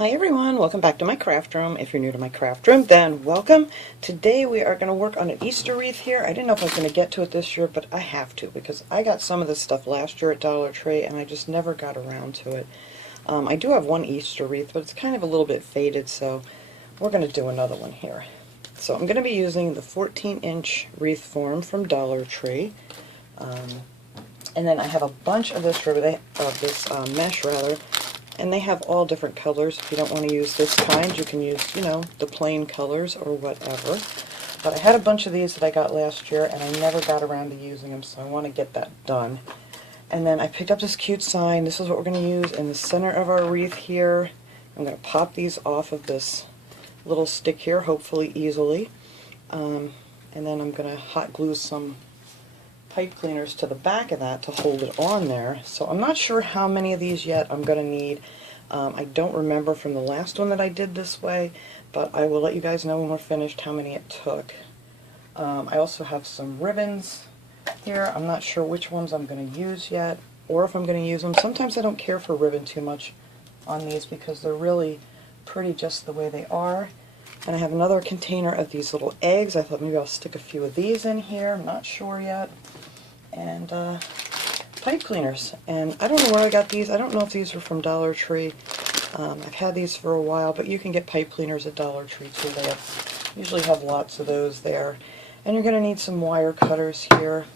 Hi everyone, welcome back to my craft room. If you're new to my craft room, then welcome. Today we are going to work on an Easter wreath here. I didn't know if I was going to get to it this year, but I have to because I got some of this stuff last year at Dollar Tree and I just never got around to it. I do have one Easter wreath, but it's kind of a little bit faded, so we're going to do another one here. So I'm going to be using the 14-inch wreath form from Dollar Tree. And then I have a bunch of this mesh rather. And they have all different colors. If you don't want to use this kind, you can use, the plain colors or whatever. But I had a bunch of these that I got last year, and I never got around to using them, so I want to get that done. And then I picked up this cute sign. This is what we're going to use in the center of our wreath here. I'm going to pop these off of this little stick here, hopefully easily. And then I'm going to hot glue some pipe cleaners to the back of that to hold it on there. So I'm not sure how many of these yet I'm going to need. I don't remember from the last one that I did this way, but I will let you guys know when we're finished how many it took. I also have some ribbons here. I'm not sure which ones I'm going to use yet, or if I'm going to use them. Sometimes I don't care for ribbon too much on these because they're really pretty just the way they are. And I have another container of these little eggs. I thought maybe I'll stick a few of these in here. I'm not sure yet. And pipe cleaners. And I don't know where I got these. I don't know if these are from Dollar Tree. I've had these for a while, but you can get pipe cleaners at Dollar Tree too. They usually have lots of those there. And you're going to need some wire cutters here.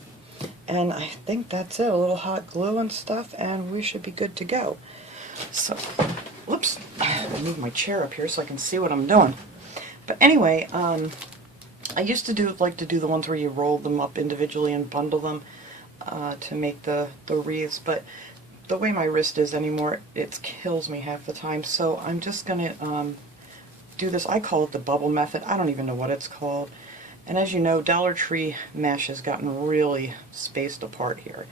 And I think that's it. A little hot glue and stuff, and we should be good to go. So, whoops. I'll move my chair up here so I can see what I'm doing. But anyway, I used to like to do the ones where you roll them up individually and bundle them to make the wreaths, but the way my wrist is anymore, it kills me half the time, so I'm just going to do this. I call it the bubble method. I don't even know what it's called. And as you know, Dollar Tree mesh has gotten really spaced apart here.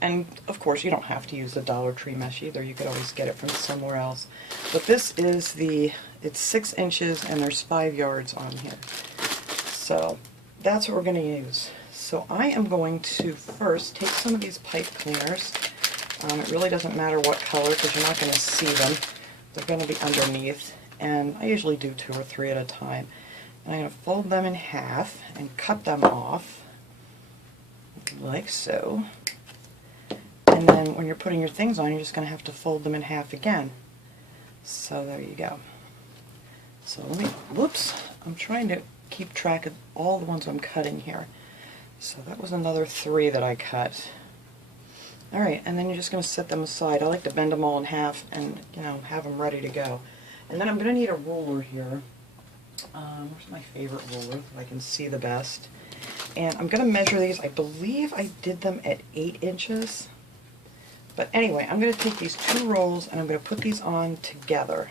And of course, you don't have to use the Dollar Tree mesh either. You could always get it from somewhere else. But this is it's 6 inches and there's 5 yards on here. So that's what we're going to use. So I am going to first take some of these pipe cleaners. It really doesn't matter what color because you're not going to see them. They're going to be underneath. And I usually do 2 or 3 at a time. And I'm going to fold them in half and cut them off like so. And then when you're putting your things on, you're just going to have to fold them in half again. So there you go. So whoops, I'm trying to keep track of all the ones I'm cutting here. So that was another 3 that I cut. Alright, and then you're just going to set them aside. I like to bend them all in half and, have them ready to go. And then I'm going to need a ruler here. Where's my favorite ruler that I can see the best? And I'm going to measure these. I believe I did them at 8 inches. But anyway, I'm going to take these 2 rolls and I'm going to put these on together.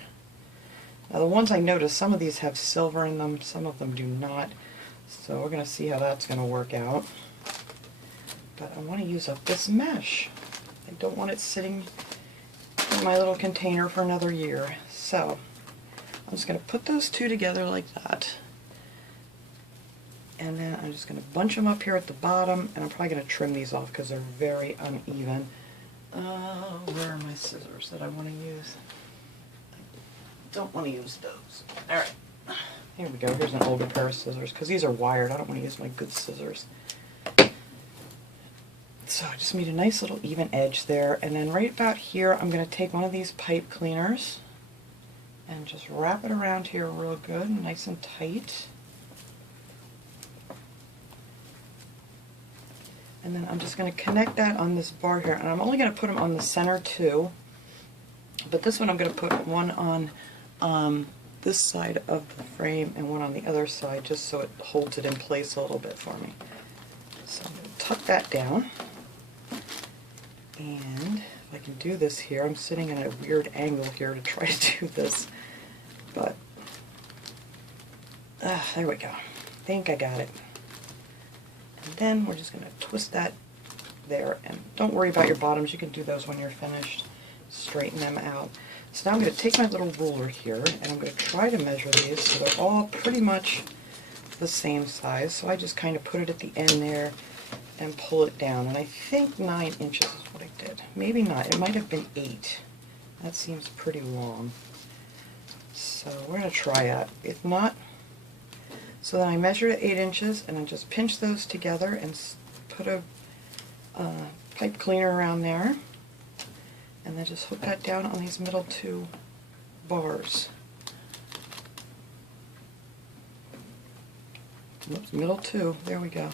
Now the ones I noticed, some of these have silver in them, some of them do not. So we're going to see how that's going to work out. But I want to use up this mesh. I don't want it sitting in my little container for another year. So I'm just going to put those 2 together like that. And then I'm just going to bunch them up here at the bottom, and I'm probably going to trim these off because they're very uneven. Where are my scissors that I want to use? I don't want to use those. Alright, here we go. Here's an older pair of scissors, because these are wired. I don't want to use my good scissors. So I just made a nice little even edge there, and then right about here I'm going to take one of these pipe cleaners and just wrap it around here real good, nice and tight. And then I'm just going to connect that on this bar here, and I'm only going to put them on the center too. But this one I'm going to put one on this side of the frame and one on the other side, just so it holds it in place a little bit for me. So I'm going to tuck that down. And if I can do this here, I'm sitting in a weird angle here to try to do this. But, there we go. I think I got it. And then we're just going to twist that there, and don't worry about your bottoms, you can do those when you're finished. Straighten them out. So now I'm going to take my little ruler here, and I'm going to try to measure these so they're all pretty much the same size. So I just kind of put it at the end there and pull it down, and I think 9 inches is what I did. Maybe not, it might have been 8. That seems pretty long. So we're going to try that. If not, so then I measured at 8 inches and I just pinch those together and put a pipe cleaner around there, and then just hook that down on these middle 2 bars. Oops, middle 2, there we go.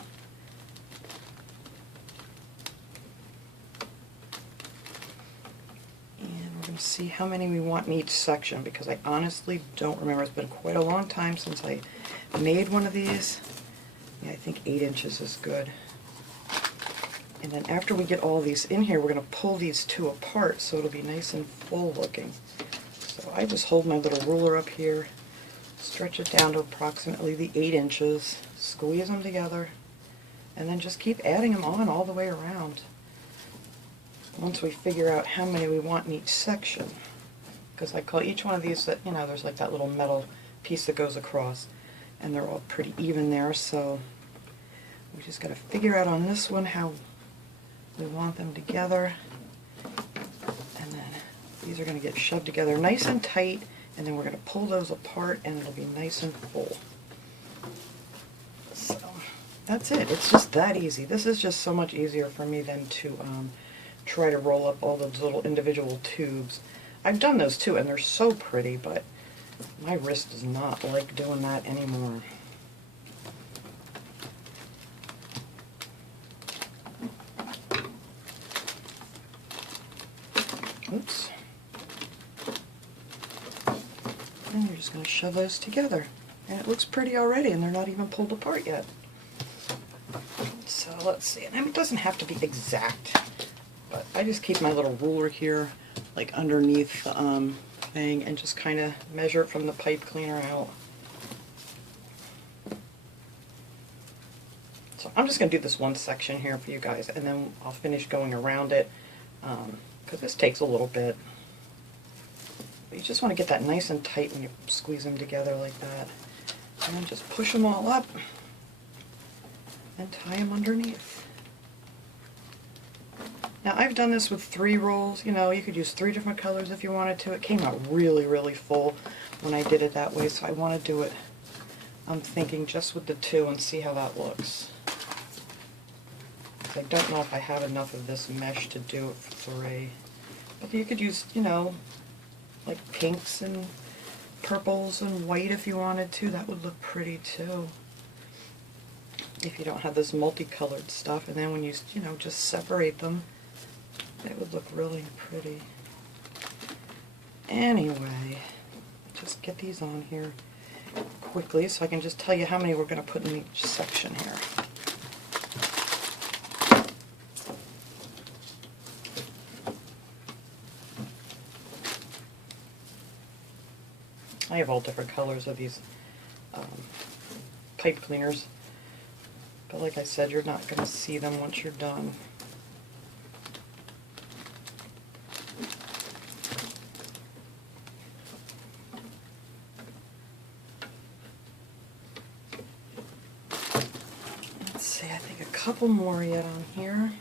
See how many we want in each section, because I honestly don't remember. It's been quite a long time since I made one of these. Yeah, I think 8 inches is good. And then after we get all these in here, we're going to pull these 2 apart so it'll be nice and full looking. So I just hold my little ruler up here, stretch it down to approximately the 8 inches, squeeze them together, and then just keep adding them on all the way around. Once we figure out how many we want in each section, because I call each one of these, that, you know, there's like that little metal piece that goes across, and they're all pretty even there, so we just got to figure out on this one how we want them together, and then these are going to get shoved together nice and tight, and then we're going to pull those apart and it'll be nice and full. So that's it. It's just that easy. This is just so much easier for me than to try to roll up all those little individual tubes. I've done those too, and they're so pretty, but my wrist does not like doing that anymore. Oops. And you're just going to shove those together. And it looks pretty already, and they're not even pulled apart yet. So let's see. And it doesn't have to be exact, but I just keep my little ruler here, like underneath the thing, and just kind of measure it from the pipe cleaner out. So I'm just going to do this one section here for you guys, and then I'll finish going around it, because this takes a little bit. But you just want to get that nice and tight when you squeeze them together like that. And then just push them all up and tie them underneath. Now I've done this with 3 rolls. You know, you could use 3 different colors if you wanted to. It came out really, really full when I did it that way, so I want to do it, I'm thinking, just with the 2 and see how that looks. I don't know if I have enough of this mesh to do it for 3. But you could use, you know, like pinks and purples and white if you wanted to. That would look pretty too, if you don't have this multicolored stuff. And then when you know, just separate them, it would look really pretty. Anyway, just get these on here quickly so I can just tell you how many we're going to put in each section here. I have all different colors of these pipe cleaners, but like I said, you're not going to see them once you're done. Let's see, I think a couple more yet on here.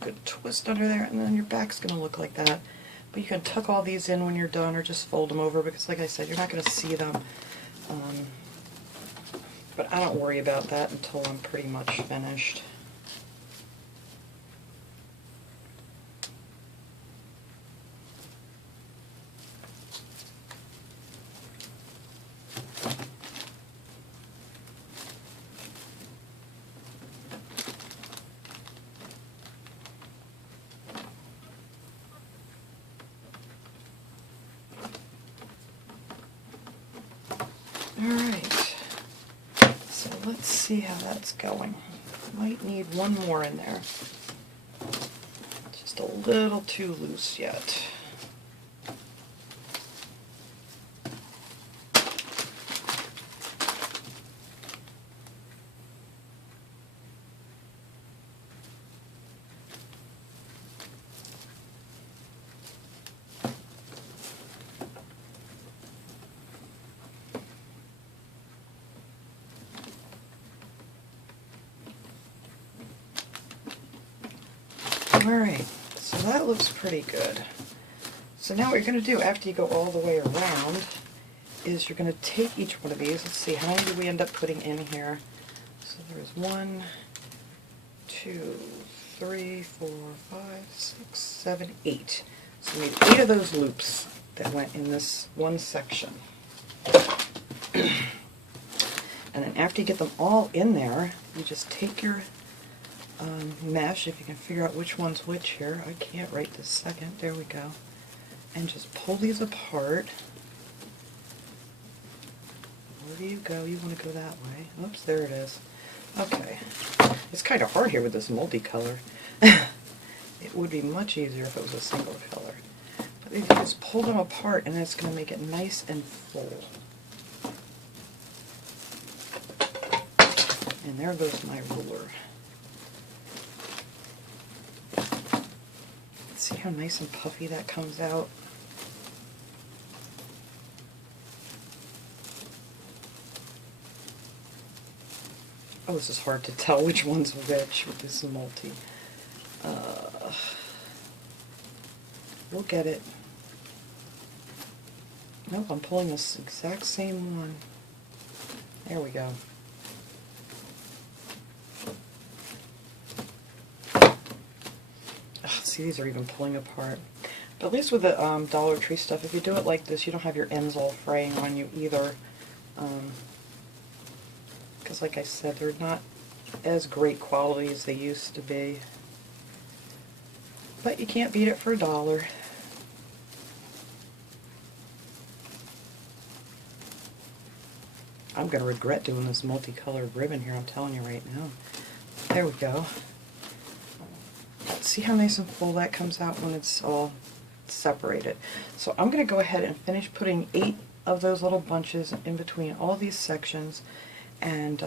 Good twist under there, and then your back's going to look like that. But you can tuck all these in when you're done, or just fold them over, because like I said, you're not going to see them. But I don't worry about that until I'm pretty much finished. Alright, so let's see how that's going. Might need one more in there. Just a little too loose yet. Alright, so that looks pretty good. So now what you're going to do after you go all the way around is you're going to take each one of these. Let's see, how many do we end up putting in here? So there's 1, 2, 3, 4, 5, 6, 7, 8. So we need 8 of those loops that went in this one section. And then after you get them all in there, you just take your mesh, if you can figure out which one's which here. I can't right this second. There we go. And just pull these apart. Where do you go? You want to go that way. Oops, there it is. Okay. It's kind of hard here with this multicolor. It would be much easier if it was a single color. But if you just pull them apart, and it's going to make it nice and full. And there goes my ruler. See how nice and puffy that comes out? Oh, this is hard to tell which one's which with this multi. We'll get it. Nope, I'm pulling this exact same one. There we go. See, these are even pulling apart. But at least with the Dollar Tree stuff, if you do it like this, you don't have your ends all fraying on you either. Because like I said, they're not as great quality as they used to be. But you can't beat it for $1. I'm going to regret doing this multicolored ribbon here, I'm telling you right now. There we go. See how nice and full that comes out when it's all separated. So I'm going to go ahead and finish putting 8 of those little bunches in between all these sections and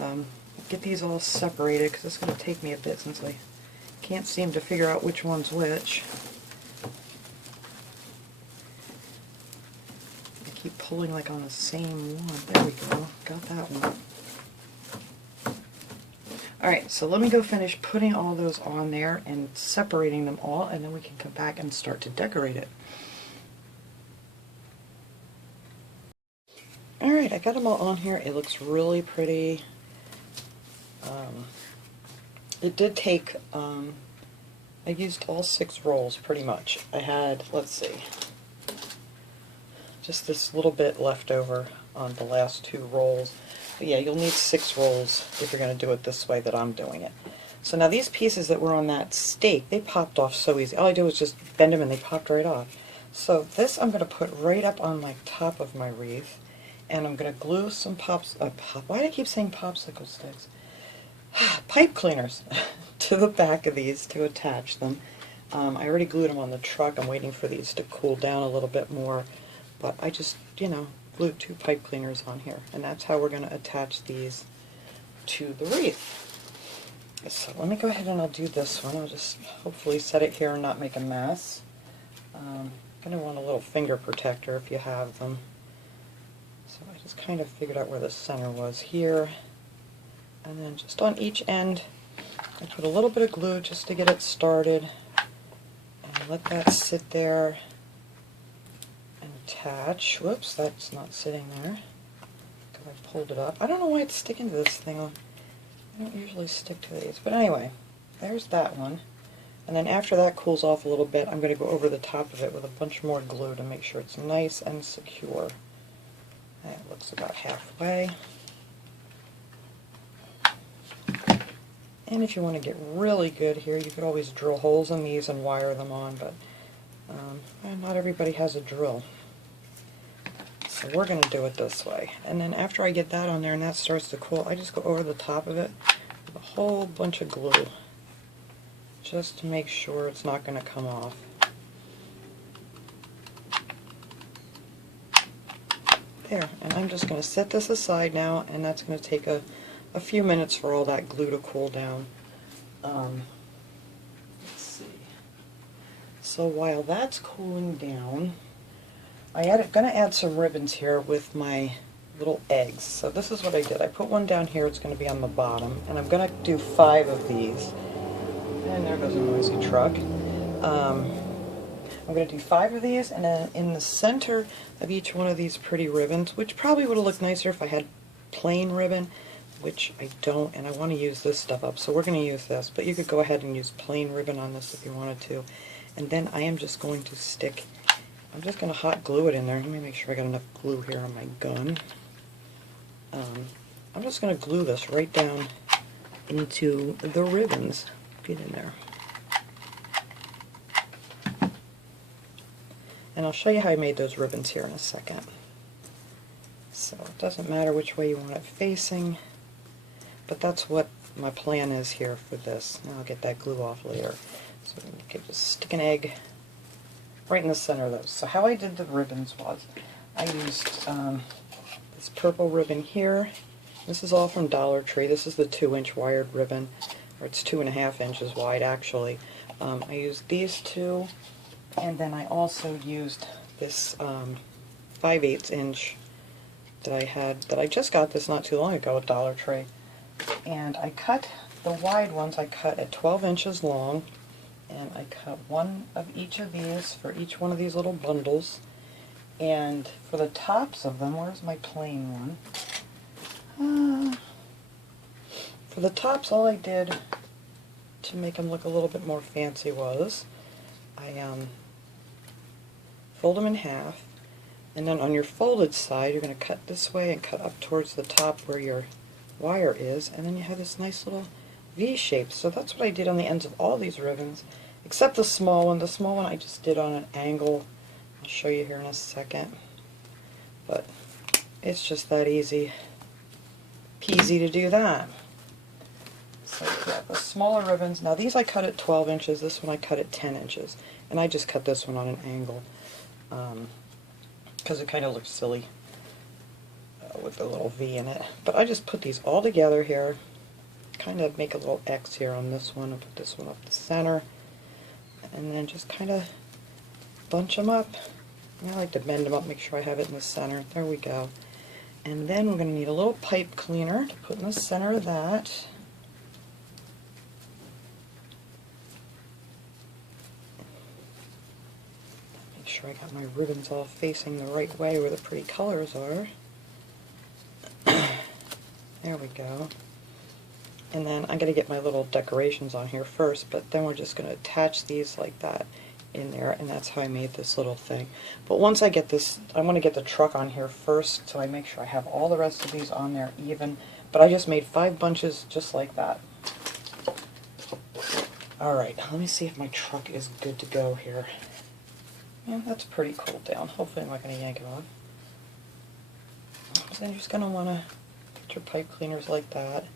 get these all separated, because it's going to take me a bit since I can't seem to figure out which one's which. I keep pulling like on the same one. There we go. Got that one. Alright, so let me go finish putting all those on there and separating them all, and then we can come back and start to decorate it. Alright, I got them all on here. It looks really pretty. It did take, I used all 6 rolls pretty much. I had, let's see, just this little bit left over on the last 2 rolls. But yeah, you'll need 6 rolls if you're going to do it this way that I'm doing it. So now these pieces that were on that stake, they popped off so easy. All I did was just bend them and they popped right off. So this I'm going to put right up on my top of my wreath, and I'm going to glue some why do I keep saying popsicle sticks? Pipe cleaners to the back of these to attach them. I already glued them on the truck. I'm waiting for these to cool down a little bit more, but I just, you know, glued 2 pipe cleaners on here, and that's how we're going to attach these to the wreath. So let me go ahead and I'll do this one. I'll just hopefully set it here and not make a mess. Going to want a little finger protector if you have them. So I just kind of figured out where the center was here, and then just on each end I put a little bit of glue just to get it started, and let that sit there and attach. Whoops, that's not sitting there because I pulled it up. I don't know why it's sticking to this thing. I don't usually stick to these, but anyway, there's that one. And then after that cools off a little bit, I'm going to go over the top of it with a bunch more glue to make sure it's nice and secure. That looks about halfway. And if you want to get really good here, you could always drill holes in these and wire them on, but not everybody has a drill. So we're going to do it this way. And then after I get that on there and that starts to cool, I just go over the top of it with a whole bunch of glue, just to make sure it's not going to come off. There, and I'm just going to set this aside now, and that's going to take a few minutes for all that glue to cool down. Let's see. So while that's cooling down, I'm going to add some ribbons here with my little eggs. So this is what I did. I put one down here, it's going to be on the bottom, and I'm going to do 5 of these. And there goes a noisy truck. I'm going to do 5 of these, and then in the center of each one of these pretty ribbons, which probably would have looked nicer if I had plain ribbon, which I don't, and I want to use this stuff up, so we're going to use this, but you could go ahead and use plain ribbon on this if you wanted to. And then I am just going to stick, I'm just going to hot glue it in there. Let me make sure I got enough glue here on my gun. I'm just going to glue this right down into the ribbons. Get in there. And I'll show you how I made those ribbons here in a second. So it doesn't matter which way you want it facing, but that's what my plan is here for this. Now I'll get that glue off later. So you can just stick an egg right in the center of those. So how I did the ribbons was, I used this purple ribbon here. This is all from Dollar Tree. This is the 2-inch wired ribbon, or it's 2.5 inches wide actually. I used these two, and then I also used this 5/8 inch that I had, that I just got this not too long ago at Dollar Tree. And I cut the wide ones, I cut at 12 inches long, and I cut one of each of these for each one of these little bundles. And for the tops of them, where's my plain one? For the tops, all I did to make them look a little bit more fancy was I fold them in half, and then on your folded side you're going to cut this way and cut up towards the top where your wire is, and then you have this nice little V shape. So that's what I did on the ends of all these ribbons, except the small one. The small one I just did on an angle. I'll show you here in a second. But it's just that easy peasy to do that. So yeah, the smaller ribbons, now these I cut at 12 inches, this one I cut at 10 inches, and I just cut this one on an angle because it kind of looks silly with a little V in it. But I just put these all together here, kind of make a little X here on this one, and put this one up the center, and then just kind of bunch them up. I like to bend them up, make sure I have it in the center. There we go. And then we're going to need a little pipe cleaner to put in the center of that. Make sure I got my ribbons all facing the right way where the pretty colors are. There we go. And then I'm going to get my little decorations on here first, but then we're just going to attach these like that in there, and that's how I made this little thing. But once I get this, I want to get the truck on here first, so I make sure I have all the rest of these on there even. But I just made 5 bunches just like that. Alright, let me see if my truck is good to go here. Yeah, that's pretty cooled down. Hopefully I'm not going to yank it off. So you're just going to want to get your pipe cleaners like that.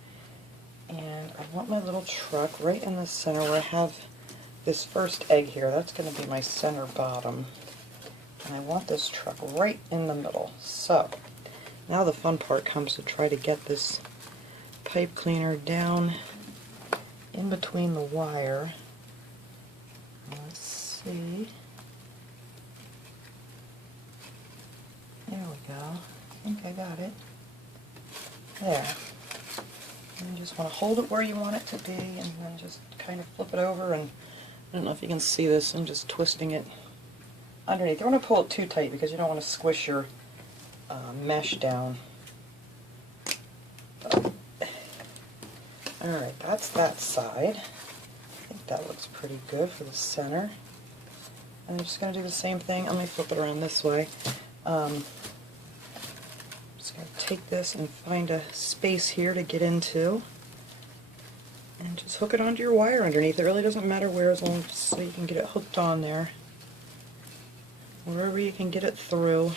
And I want my little truck right in the center where I have this first egg here. That's going to be my center bottom. And I want this truck right in the middle. So, now the fun part comes to try to get this pipe cleaner down in between the wire. Let's see. There we go. I think I got it. There. And you just want to hold it where you want it to be, and then just kind of flip it over, and I don't know if you can see this, I'm just twisting it underneath. You don't want to pull it too tight because you don't want to squish your mesh down. Alright, that's that side. I think that looks pretty good for the center. And I'm just going to do the same thing. Let me flip it around this way. I'm just going to take this and find a space here to get into, and just hook it onto your wire underneath. It really doesn't matter where, as long as so you can get it hooked on there. Wherever you can get it through.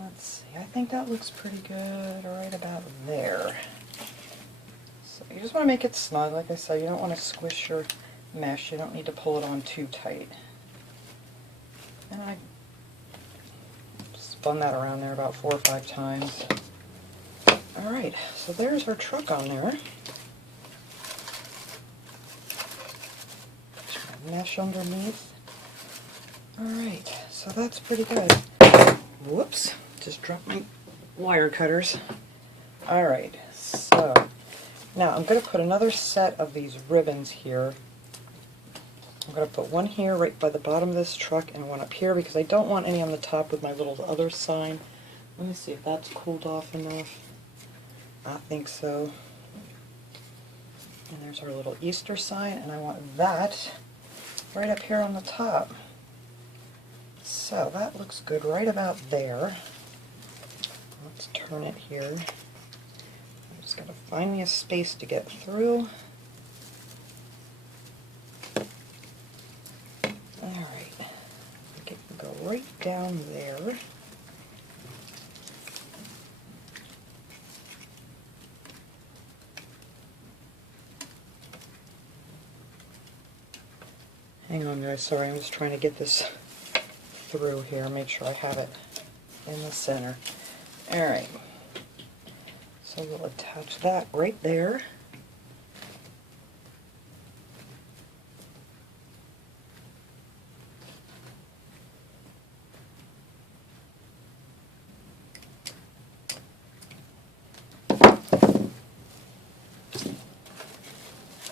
Let's see, I think that looks pretty good right about there. So you just want to make it snug. Like I said, you don't want to squish your mesh. You don't need to pull it on too tight. And I spun that around there about 4 or 5 times. Alright, so there's our truck on there. Mesh underneath. Alright, so that's pretty good. Whoops, just dropped my wire cutters. Alright, so Now I'm going to put another set of these ribbons here. I'm going to put one here right by the bottom of this truck and one up here because I don't want any on the top with my little other sign. Let me see if that's cooled off enough. I think so. And there's our little Easter sign, and I want that right up here on the top. So that looks good right about there. Let's turn it here. I'm just going to find me a space to get through. Alright, I think it can go right down there. Hang on guys, sorry, I'm just trying to get this through here, make sure I have it in the center. Alright, so we'll attach that right there.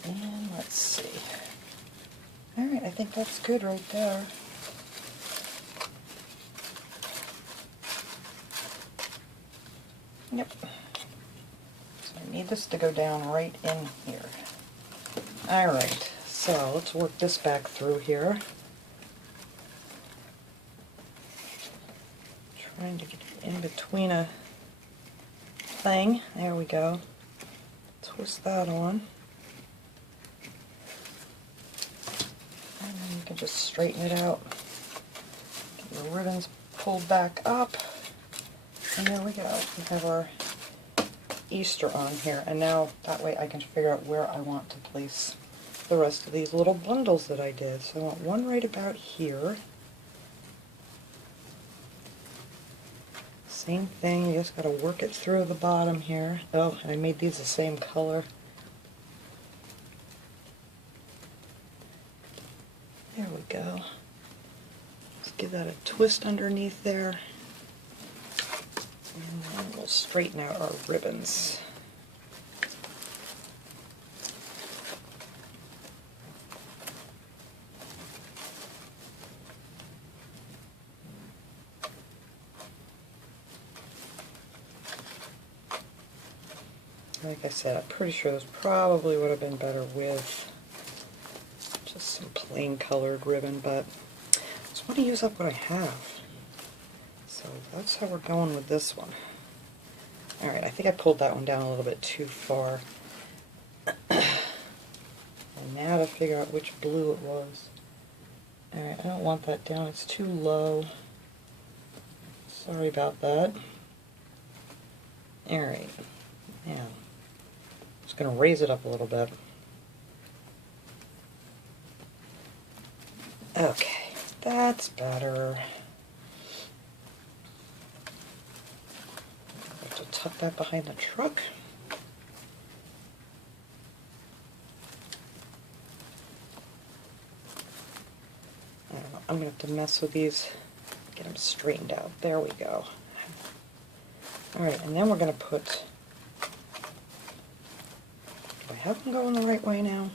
And let's see. Alright, I think that's good right there. Yep. So I need this to go down right in here. Alright, so let's work this back through here. Trying to get it in between a thing. There we go. Twist that on. And then you can just straighten it out. Get your ribbons pulled back up. And there we go. We have our Easter on here. And now that way I can figure out where I want to place the rest of these little bundles that I did. So I want one right about here. Same thing, you just got to work it through the bottom here. Oh, and I made these the same color. There we go. Let's give that a twist underneath there. And then we'll straighten out our ribbons. Like I said, I'm pretty sure this probably would have been better with just some plain colored ribbon, but I just want to use up what I have. So that's how we're going with this one. Alright, I think I pulled that one down a little bit too far. And now to figure out which blue it was. Alright, I don't want that down, it's too low. Sorry about that. Alright, now. Just going to raise it up a little bit. Okay, that's better. I have to tuck that behind the truck. I don't know, I'm going to have to mess with these, get them straightened out. There we go. Alright, and then we're going to put... Do I have them going the right way now?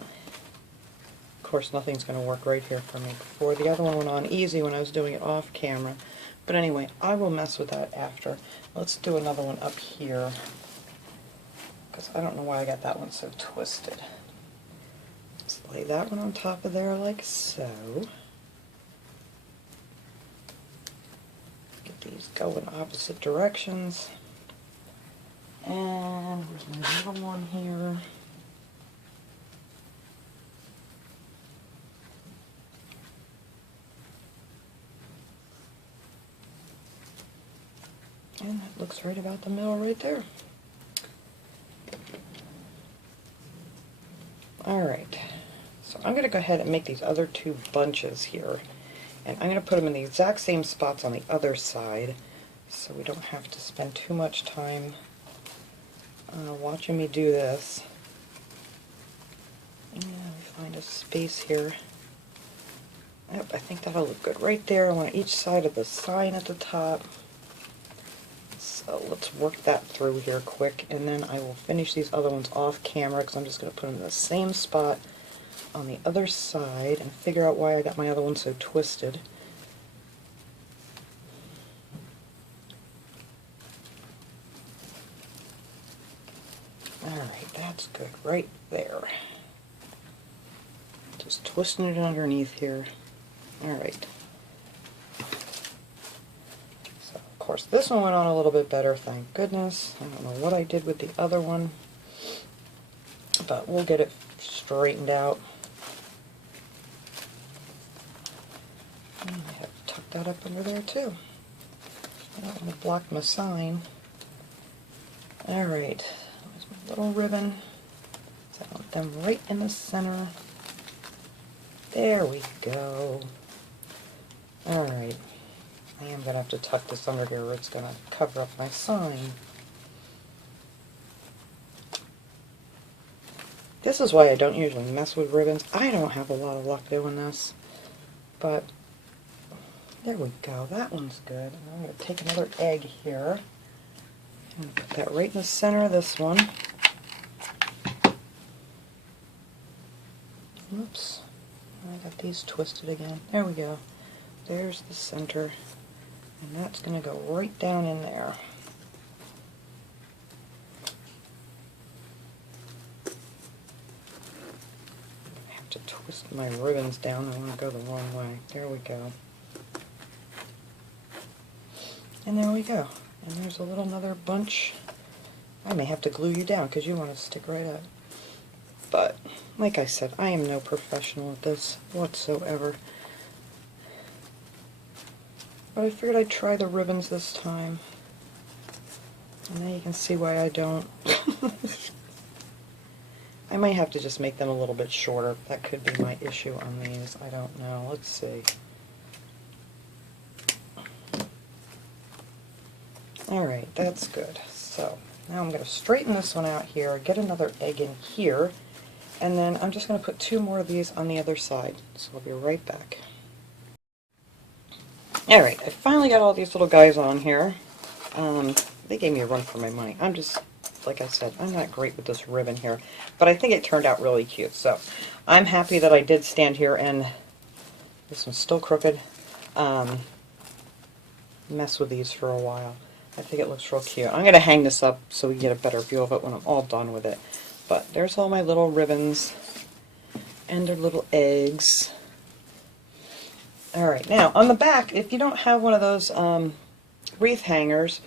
Of course, nothing's going to work right here for me. Before, the other one went on easy when I was doing it off camera. But anyway, I will mess with that after. Let's do another one up here, because I don't know why I got that one so twisted. Let's lay that one on top of there like so. Get these going opposite directions. And where's my little one here? And that looks right about the middle right there. Alright, so I'm going to go ahead and make these other two bunches here. And I'm going to put them in the exact same spots on the other side, so we don't have to spend too much time watching me do this. And find a space here. Yep, I think that'll look good right there. I want each side of the sign at the top. So let's work that through here quick, and then I will finish these other ones off camera because I'm just going to put them in the same spot on the other side and figure out why I got my other one so twisted. Alright, that's good right there. Just twisting it underneath here. Alright. So, of course, this one went on a little bit better, thank goodness. I don't know what I did with the other one, but we'll get it straightened out. And I have to tuck that up under there too. I don't want to block my sign. Alright, there's my little ribbon. So I want them right in the center. There we go. Alright, I am going to have to tuck this under here or it's going to cover up my sign. This is why I don't usually mess with ribbons. I don't have a lot of luck doing this, but there we go. That one's good. I'm going to take another egg here and put that right in the center of this one. Oops. I got these twisted again. There we go. There's the center. And that's going to go right down in there. I have to twist my ribbons down. I want to go the wrong way. There we go. And there we go. And there's a little another bunch. I may have to glue you down because you want to stick right up. But, like I said, I am no professional at this whatsoever. But I figured I'd try the ribbons this time. And now you can see why I don't. I might have to just make them a little bit shorter. That could be my issue on these. I don't know. Let's see. Alright, that's good. So, now I'm going to straighten this one out here, get another egg in here, and then I'm just going to put two more of these on the other side. So I'll be right back. Alright, I finally got all these little guys on here. They gave me a run for my money. I'm just, like I said, I'm not great with this ribbon here, but I think it turned out really cute. So, I'm happy that I did stand here and, this one's still crooked, mess with these for a while. I think it looks real cute. I'm going to hang this up so we get a better view of it when I'm all done with it. But there's all my little ribbons and their little eggs. Alright, now on the back, if you don't have one of those wreath hangers,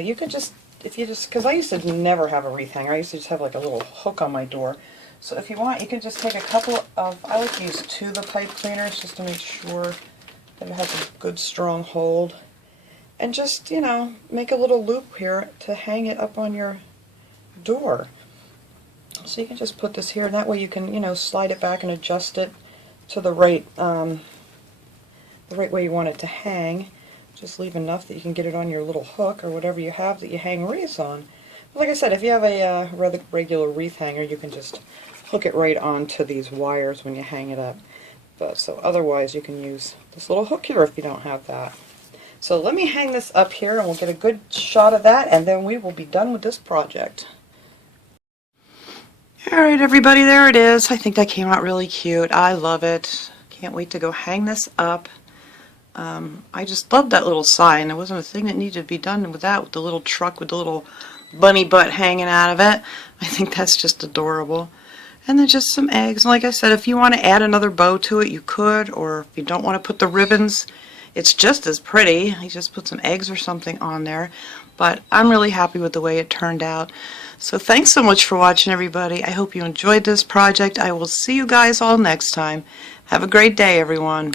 you can just, because I used to never have a wreath hanger. I used to just have like a little hook on my door. So if you want, you can just take a couple of, I like to use 2 of the pipe cleaners just to make sure that it has a good strong hold. And just, you know, make a little loop here to hang it up on your door. So you can just put this here, and that way you can, you know, slide it back and adjust it to the right way you want it to hang. Just leave enough that you can get it on your little hook or whatever you have that you hang wreaths on. But like I said, if you have a regular wreath hanger, you can just hook it right onto these wires when you hang it up. But so otherwise, you can use this little hook here if you don't have that. So let me hang this up here and we'll get a good shot of that, and then we will be done with this project. Alright everybody, there it is. I think that came out really cute. I love it. Can't wait to go hang this up. I just love that little sign. There wasn't a thing that needed to be done with that, with the little truck with the little bunny butt hanging out of it. I think that's just adorable. And then just some eggs. And like I said, if you want to add another bow to it, you could, or if you don't want to put the ribbons, it's just as pretty. I just put some eggs or something on there. But I'm really happy with the way it turned out. So thanks so much for watching, everybody. I hope you enjoyed this project. I will see you guys all next time. Have a great day, everyone.